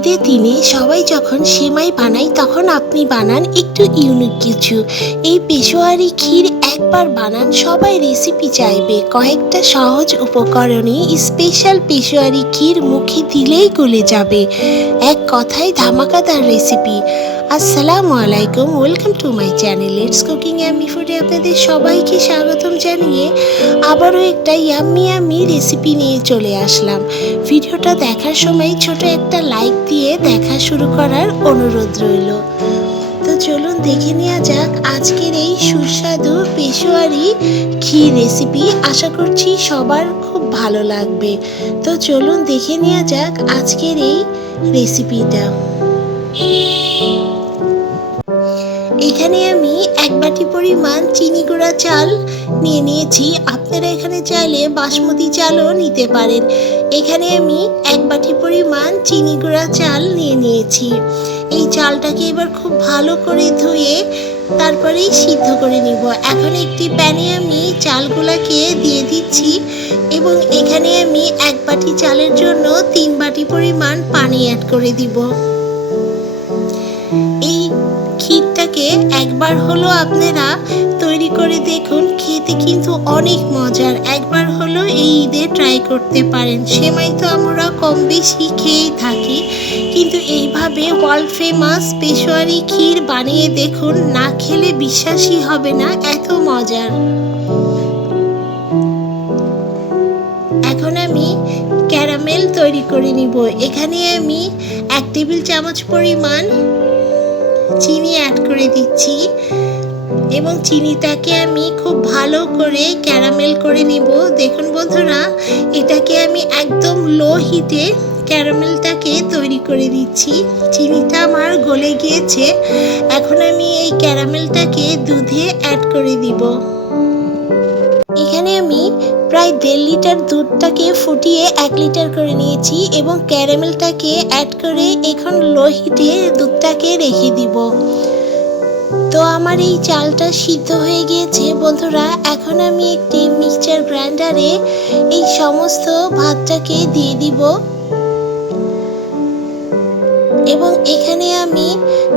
ঈদের দিনে সবাই যখন সেমাই বানায় তখন আপনি বানান একটু ইউনিক কিছু। এই পেশোয়ারি ক্ষীর একবার বানান, সবাই রেসিপি চাইবে। কয়েকটা সহজ উপকরণে স্পেশাল পেশোয়ারি ক্ষীর মুখে দিলেই গলে যাবে। এক কথায় ধামাকাদার রেসিপি। আসসালামু আলাইকুম, welcome to my channel let's cooking yummy ফুডে আপনাদের সবাইকে স্বাগতম জানিয়ে আবারও একটা ইয়াম্মি রেসিপি নিয়ে চলে আসলাম। ভিডিওটা দেখার সময় ছোট একটা লাইক দিয়ে দেখা শুরু করার অনুরোধ রইল। তো চলুন দেখে নেওয়া যাক আজকের এই সুস্বাদু পেশোয়ারি ক্ষীর রেসিপি। আশা করছি সবার খুব ভালো লাগবে। তো চলুন দেখে নেওয়া যাক আজকের এই রেসিপিটা। এখানে আমি এক বাটি পরিমাণ চিনি গুঁড়া চাল নিয়ে নিয়েছি। আপনারা এখানে চাইলে বাসমতি চালও নিতে পারেন। এখানে আমি এক বাটি পরিমাণ চিনি গুঁড়া চাল নিয়ে নিয়েছি। এই চালটাকে এবার খুব ভালো করে ধুয়ে তারপরেই সিদ্ধ করে নিব। এখন একটি প্যানে আমি চালগুলাকে দিয়ে দিচ্ছি এবং এখানে আমি এক বাটি চালের জন্য 3 বাটি পরিমাণ পানি অ্যাড করে দিব। এই ক্ষীরটাকে একবার হলো আপনারা তৈরি করে দেখুন, খেতে কিন্তু অনেক মজার। একবার হলো এই ঈদে ট্রাই করতে পারেন। সেমাই তো আমরা কম বেশি খেয়েই থাকি, কিন্তু এইভাবে ওয়ার্ল্ড ফেমাস পেশোয়ারি ক্ষীর বানিয়ে দেখুন, না খেলে বিশ্বাসই হবে না এত মজার। এখন আমি ক্যারামেল তৈরি করে নিব। এখানে আমি 1 টেবিল চামচ পরিমাণ চিনি অ্যাড করে দিচ্ছি এবং চিনিটাকে আমি খুব ভালো করে ক্যারামেল করে নিব। দেখুন বন্ধুরা, এটাকে আমি একদম লো হিটে ক্যারামেলটাকে তৈরি করে দিচ্ছি। চিনিটা আমার গলে গিয়েছে। এখন আমি এই ক্যারামেলটাকে দুধে অ্যাড করে দিব। এখানে আমি প্রায় 1.5 লিটার দুধটাকে ফুটিয়ে 1 লিটার করে নিয়েছি এবং ক্যারামেলটাকে অ্যাড করে এখন লো হিটে দুধটাকে রেখে দিব। তো আমার এই চালটা সিদ্ধ হয়ে গিয়েছে বন্ধুরা। এখন আমি একটি মিক্সচার গ্রাইন্ডারে এই সমস্ত ভাতটাকে দিয়ে দিব এবং এখানে আমি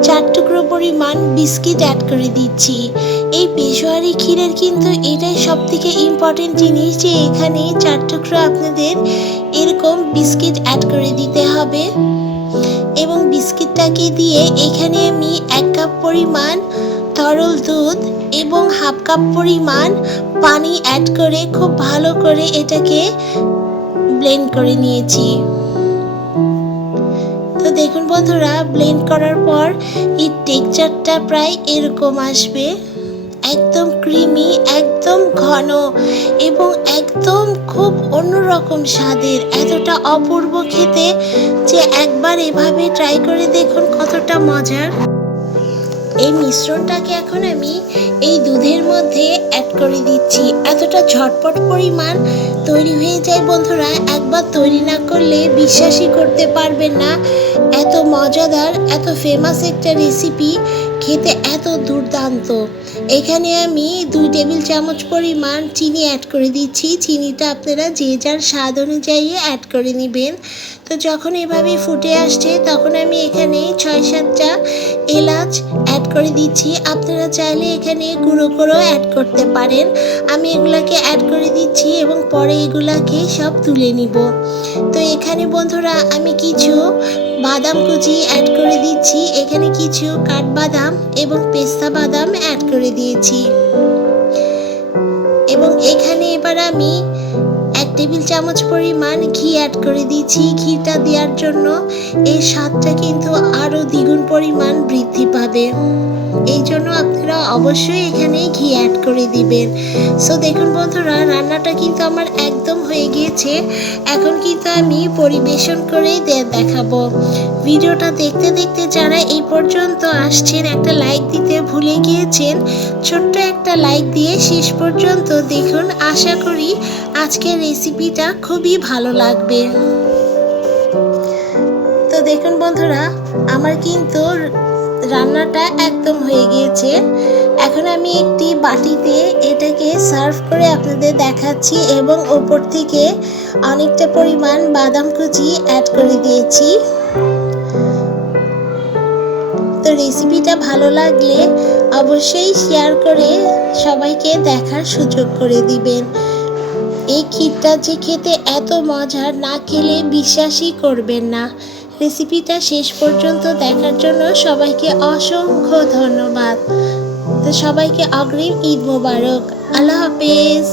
4 টুকরো পরিমাণ বিস্কিট অ্যাড করে দিচ্ছি। এই পেশোয়ারি ক্ষীরের কিন্তু এটাই সবথেকে ইম্পর্টেন্ট জিনিস যে এখানে 4 টুকরো আপনাদের এরকম বিস্কিট অ্যাড করে দিতে হবে এবং বিস্কিটটাকে দিয়ে এখানে আমি 1 কাপ পরিমাণ তরল দুধ এবং 1/2 কাপ পরিমাণ পানি অ্যাড করে খুব ভালো করে এটাকে ব্লেন্ড করে নিয়েছি। তো দেখুন বন্ধুরা, ব্লেন্ড করার পর এই টেক্সচারটা প্রায় এরকম আসবে, একদম ক্রিমি, একদম ঘন এবং একদম খুব অন্যরকম স্বাদের। এতটা অপূর্ব খেতে যে একবার এভাবে ট্রাই করে দেখুন কতটা মজার। এই মিশ্রণটাকে এখন আমি এই দুধের মধ্যে অ্যাড করে দিচ্ছি। এতটা ঝটপট পরিমাণ তৈরি হয়ে যায় বন্ধুরা, একবার তৈরি না করলে বিশ্বাসই করতে পারবেন না এত মজাদার, এত ফেমাস একটা রেসিপি, খেতে এত দুর্দান্ত। এখানে আমি 2 টেবিল চামচ পরিমাণ চিনি অ্যাড করে দিচ্ছি। চিনিটা আপনারা যে যার স্বাদ অনুযায়ী অ্যাড করে নেবেন। তো যখন এভাবে ফুটে আসছে তখন আমি এখানে 6-7টা এলাচ অ্যাড করে দিচ্ছি। আপনারা চাইলে এখানে গুঁড়ো করেও অ্যাড করতে পারেন। আমি এগুলাকে অ্যাড করে দিচ্ছি এবং পরে এগুলাকে সব তুলে নিব। তো এখানে বন্ধুরা আমি কিছু বাদাম কুচি অ্যাড করে দিচ্ছি। এখানে কিছু কাঠবাদাম এবং পেস্তা বাদাম অ্যাড করে দিয়েছি এবং এখানে এবার আমি 1 টেবিল চামচ পরিমাণ ঘি অ্যাড করে দিচ্ছি। ঘিটা দেওয়ার জন্য এই স্বাদটা কিন্তু আরও দ্বিগুণ পরিমাণ বৃদ্ধি পাবে, এই জন্য আপনারা অবশ্যই এখানে ঘি অ্যাড করে দিবেন। সো দেখুন বন্ধুরা, রান্নাটা কিন্তু আমার একদম হয়ে গিয়েছে। এখন কিন্তু আমি পরিবেশন করেই দেখাবো। ভিডিওটা দেখতে দেখতে যারা এই পর্যন্ত আসছেন একটা লাইক দিতে ভুলে গিয়েছেন, ছোট্ট একটা লাইক দিয়ে শেষ পর্যন্ত দেখুন। আশা করি আজকের রেসিপিটা খুবই ভালো লাগবে। তো দেখুন বন্ধুরা, আমার কিন্তু রান্নাটা একদম হয়ে গিয়েছে। এখন আমি একটি বাটিতে এটাকে সার্ভ করে আপনাদের দেখাচ্ছি এবং ওপর থেকে অনেকটা পরিমাণ বাদাম কুচি অ্যাড করে দিয়েছি। রেসিপিটা ভালো লাগলে অবশ্যই শেয়ার করে সবাইকে দেখার সুযোগ করে দিবেন। এই ক্ষীরটা যে খেতে এত মজার, না খেলে বিশ্বাসই করবেন না। রেসিপিটা শেষ পর্যন্ত দেখার জন্য সবাইকে অসংখ্য ধন্যবাদ। তো সবাইকে অগ্রিম ঈদ মোবারক। আল্লাহ হাফেজ।